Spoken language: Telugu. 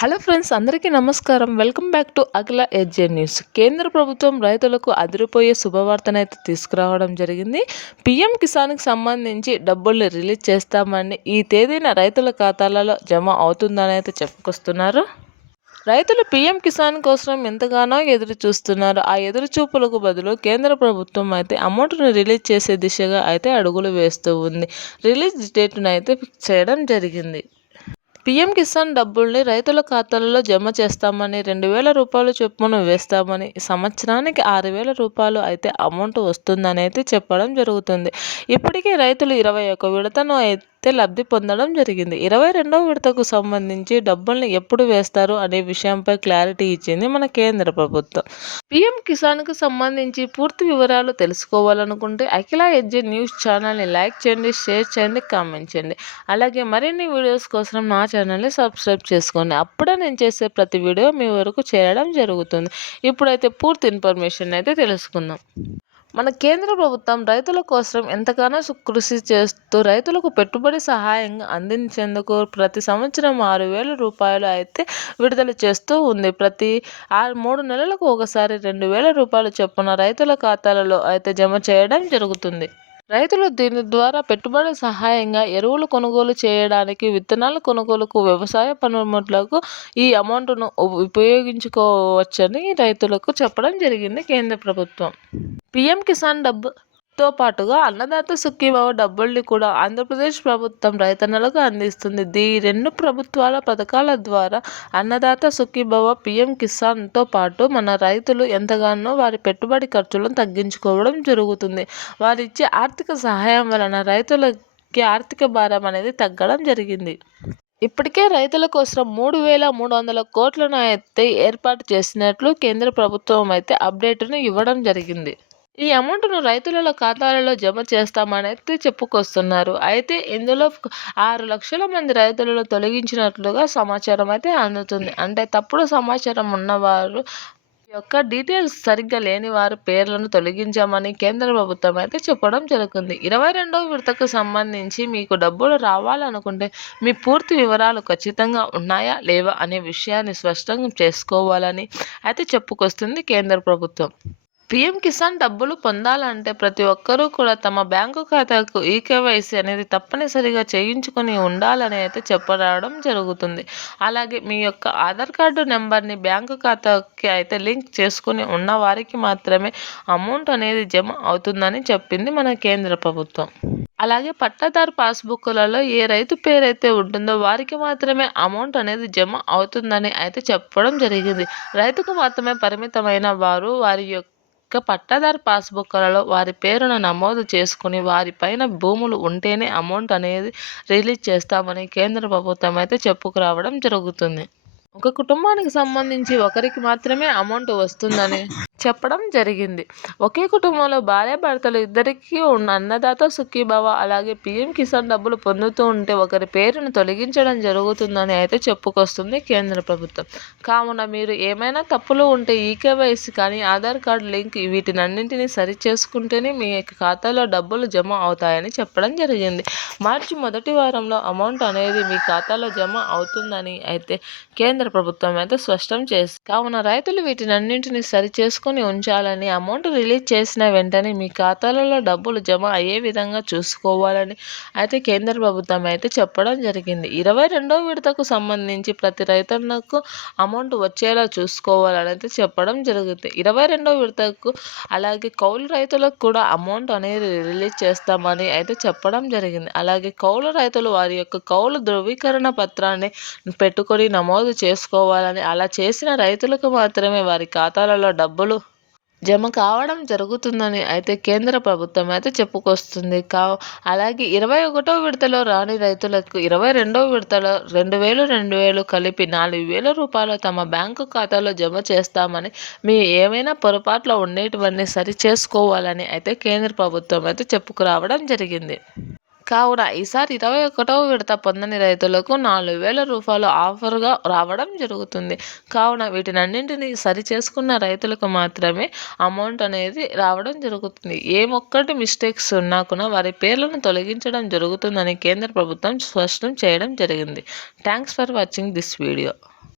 హలో ఫ్రెండ్స్, అందరికీ నమస్కారం. వెల్కమ్ బ్యాక్ టు అఖిల ఎడ్జే న్యూస్. కేంద్ర ప్రభుత్వం రైతులకు అదిరిపోయే శుభవార్తనైతే తీసుకురావడం జరిగింది. పీఎం కిసాన్కి సంబంధించి డబ్బుల్ని రిలీజ్ చేస్తామని, ఈ తేదీన రైతుల ఖాతాలలో జమ అవుతుందని అయితే చెప్పుకొస్తున్నారు. రైతులు పీఎం కిసాన్ కోసం ఎంతగానో ఎదురు చూస్తున్నారు. ఆ ఎదురు చూపులకు బదులు కేంద్ర ప్రభుత్వం అయితే అమౌంట్ను రిలీజ్ చేసే దిశగా అయితే అడుగులు వేస్తూ ఉంది. రిలీజ్ డేట్ను అయితే ఫిక్స్ చేయడం జరిగింది. పీఎం కిసాన్ డబ్బుల్ని రైతుల ఖాతాలలో జమ చేస్తామని, 2,000 రూపాయలు చొప్పున వేస్తామని, సంవత్సరానికి 6,000 రూపాయలు అయితే అమౌంట్ వస్తుందని అయితే చెప్పడం జరుగుతుంది. ఇప్పటికే రైతులు 21 విడతను అయితే లబ్ధి పొందడం జరిగింది. 22వ విడతకు సంబంధించి డబ్బుల్ని ఎప్పుడు వేస్తారు అనే విషయంపై క్లారిటీ ఇచ్చింది మన కేంద్ర ప్రభుత్వం. పీఎం కిసాన్కు సంబంధించి పూర్తి వివరాలు తెలుసుకోవాలనుకుంటే అఖిల ఎడ్జే న్యూస్ ఛానల్ని లైక్ చేయండి, షేర్ చేయండి, కామెంట్ చేయండి. అలాగే మరిన్ని వీడియోస్ కోసం నా ఛానల్ని సబ్స్క్రైబ్ చేసుకోండి. అప్పుడే నేను చేసే ప్రతి వీడియో మీ వరకు చేరడం జరుగుతుంది. ఇప్పుడైతే పూర్తి ఇన్ఫర్మేషన్ అయితే తెలుసుకుందాం. మన కేంద్ర ప్రభుత్వం రైతుల కోసం ఎంతగానో కృషి చేస్తూ రైతులకు పెట్టుబడి సహాయంగా అందించేందుకు ప్రతి సంవత్సరం 6,000 రూపాయలు అయితే విడుదల చేస్తూ ఉంది. ప్రతి 3 నెలలకు ఒకసారి 2,000 రూపాయలు చొప్పున రైతుల ఖాతాలలో అయితే జమ చేయడం జరుగుతుంది. రైతులు దీని ద్వారా పెట్టుబడి సహాయంగా ఎరువులు కొనుగోలు చేయడానికి, విత్తనాల కొనుగోలుకు, వ్యవసాయ పనిముట్లకు ఈ అమౌంట్ను ఉపయోగించుకోవచ్చని రైతులకు చెప్పడం జరిగింది కేంద్ర ప్రభుత్వం. పీఎం కిసాన్ డబ్బుతో పాటుగా అన్నదాత సుఖీభవ డబ్బుల్ని కూడా ఆంధ్రప్రదేశ్ ప్రభుత్వం రైతన్నలకు అందిస్తుంది. ఈ 2 ప్రభుత్వాల పథకాల ద్వారా అన్నదాత సుఖీభవ, పీఎం కిసాన్తో పాటు మన రైతులు ఎంతగానో వారి పెట్టుబడి ఖర్చులను తగ్గించుకోవడం జరుగుతుంది. వారిచ్చే ఆర్థిక సహాయం వలన రైతులకి ఆర్థిక భారం అనేది తగ్గడం జరిగింది. ఇప్పటికే రైతుల కోసం 3,300 కోట్లను అయితే ఏర్పాటు చేసినట్లు కేంద్ర ప్రభుత్వం అయితే అప్డేట్ను ఇవ్వడం జరిగింది. ఈ అమౌంట్ను రైతుల ఖాతాలలో జమ చేస్తామని అయితే చెప్పుకొస్తున్నారు. అయితే ఇందులో 6 లక్షల మంది రైతులను తొలగించినట్లుగా సమాచారం అయితే అందుతుంది. అంటే తప్పుడు సమాచారం ఉన్నవారు యొక్క డీటెయిల్స్ సరిగ్గా లేని వారి పేర్లను తొలగించామని కేంద్ర ప్రభుత్వం అయితే చెప్పడం జరుగుతుంది. 22వ విడతకు సంబంధించి మీకు డబ్బులు రావాలనుకుంటే మీ పూర్తి వివరాలు ఖచ్చితంగా ఉన్నాయా లేవా అనే విషయాన్ని స్పష్టం చేసుకోవాలని అయితే చెప్పుకొస్తుంది కేంద్ర ప్రభుత్వం. పీఎం కిసాన్ డబ్బులు పొందాలంటే ప్రతి ఒక్కరూ కూడా తమ బ్యాంకు ఖాతాకు ఈకేవైసీ అనేది తప్పనిసరిగా చేయించుకొని ఉండాలని అయితే చెప్పడం జరుగుతుంది. అలాగే మీ యొక్క ఆధార్ కార్డు నెంబర్ని బ్యాంకు ఖాతాకి అయితే లింక్ చేసుకుని ఉన్న వారికి మాత్రమే అమౌంట్ అనేది జమ అవుతుందని చెప్పింది మన కేంద్ర ప్రభుత్వం. అలాగే పట్టాదారు పాస్బుక్లలో ఏ రైతు పేరైతే ఉంటుందో వారికి మాత్రమే అమౌంట్ అనేది జమ అవుతుందని అయితే చెప్పడం జరిగింది. రైతుకు మాత్రమే పరిమితమైన వారు వారి యొక్క పట్టాదారు పాస్బుక్లలో వారి పేరును నమోదు చేసుకుని వారిపైన భూములు ఉంటేనే అమౌంట్ అనేది రిలీజ్ చేస్తామని కేంద్ర ప్రభుత్వం అయితే చెప్పుకురావడం జరుగుతుంది. ఒక కుటుంబానికి సంబంధించి ఒకరికి మాత్రమే అమౌంట్ వస్తుందని చెప్పడం జరిగింది. ఒకే కుటుంబంలో భార్యాభర్తలు ఇద్దరికీ ఉన్న అన్నదాత సుఖీభవ అలాగే పీఎం కిసాన్ డబ్బులు పొందుతూ ఉంటే ఒకరి పేరును తొలగించడం జరుగుతుందని అయితే చెప్పుకొస్తుంది కేంద్ర ప్రభుత్వం. కావున మీరు ఏమైనా తప్పులు ఉంటే ఈకేవైసీ కానీ ఆధార్ కార్డు లింక్ వీటినన్నింటినీ సరి చేసుకుంటేనే మీ ఖాతాలో డబ్బులు జమ అవుతాయని చెప్పడం జరిగింది. మార్చి మొదటి వారంలో అమౌంట్ అనేది మీ ఖాతాలో జమ అవుతుందని అయితే కేంద్ర ప్రభుత్వం అయితే స్పష్టం చేసింది. కావున రైతులు వీటినన్నింటినీ సరి చేసుకుని ఉంచాలని, అమౌంట్ రిలీజ్ చేసిన వెంటనే మీ ఖాతాలలో డబ్బులు జమ అయ్యే విధంగా చూసుకోవాలని అయితే కేంద్ర ప్రభుత్వం అయితే చెప్పడం జరిగింది. 22వ విడతకు సంబంధించి ప్రతి రైతన్నకు అమౌంట్ వచ్చేలా చూసుకోవాలని అయితే చెప్పడం జరుగుతుంది. 22వ విడతకు అలాగే కౌలు రైతులకు కూడా అమౌంట్ అనేది రిలీజ్ చేస్తామని అయితే చెప్పడం జరిగింది. అలాగే కౌలు రైతులు వారి యొక్క కౌలు ధృవీకరణ పత్రాన్ని పెట్టుకొని నమోదు చేసుకోవాలని, అలా చేసిన రైతులకు మాత్రమే వారి ఖాతాలలో డబ్బులు జమ కావడం జరుగుతుందని అయితే కేంద్ర ప్రభుత్వం అయితే చెప్పుకొస్తుంది. అలాగే 21వ విడతలో రాని రైతులకు 22వ విడతలో 2,000 కలిపి 4,000 రూపాయలు తమ బ్యాంకు ఖాతాలో జమ చేస్తామని, మీ ఏమైనా పొరపాట్లు ఉండేటివన్నీ సరి చేసుకోవాలని అయితే కేంద్ర ప్రభుత్వం అయితే చెప్పుకురావడం జరిగింది. కావున ఈసారి 21వ విడత పొందని రైతులకు 4,000 రూపాయలు ఆఫర్గా రావడం జరుగుతుంది. కావున వీటినన్నింటినీ సరి చేసుకున్న రైతులకు మాత్రమే అమౌంట్ అనేది రావడం జరుగుతుంది. ఏమొక్కటి మిస్టేక్స్ ఉన్నా కూడా వారి పేర్లను తొలగించడం జరుగుతుందని కేంద్ర ప్రభుత్వం స్పష్టం చేయడం జరిగింది. Thanks for watching this video.